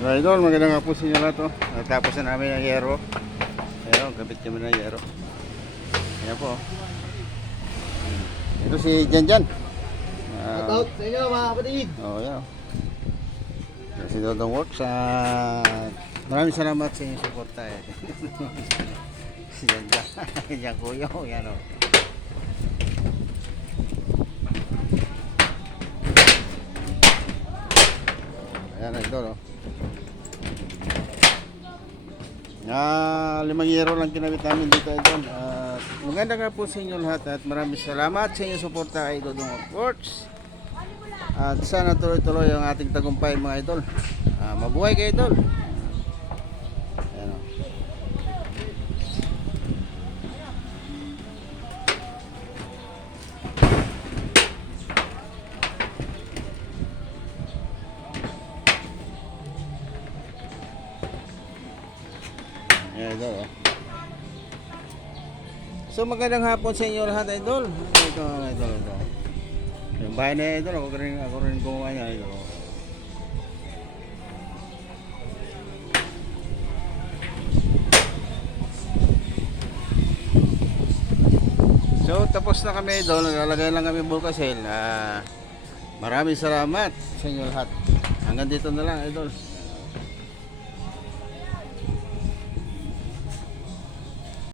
Mga idol, magandang hapon sa inyo lahat. Natapos na namin ang yero. Ayan, kapit kami ng yero. Ayan po. Ito si Janjan. Shoutout sa inyo mga kapatid. Ayan. Si Dodong Works. Maraming salamat sa inyong suporta. Si Janjan. Yan kuya. Yan o. Ayan idol o. 5 euro lang kinabit namin dito idol. Maganda nga po sa inyo lahat at maraming salamat sa inyong suporta kay Dodong Works. At sana tuloy-tuloy ang ating tagumpay mga idol. Mabuhay kayo idol. Ayan o. Ayan idol o. So magandang hapon sa inyo lahat idol. Ito idol ito. Yung bahay na idol, ako rin gumawa niya idol. So tapos na kami idol, naglalagay lang kami bulkasil. Maraming salamat sa inyo lahat. Hanggang dito na lang idol.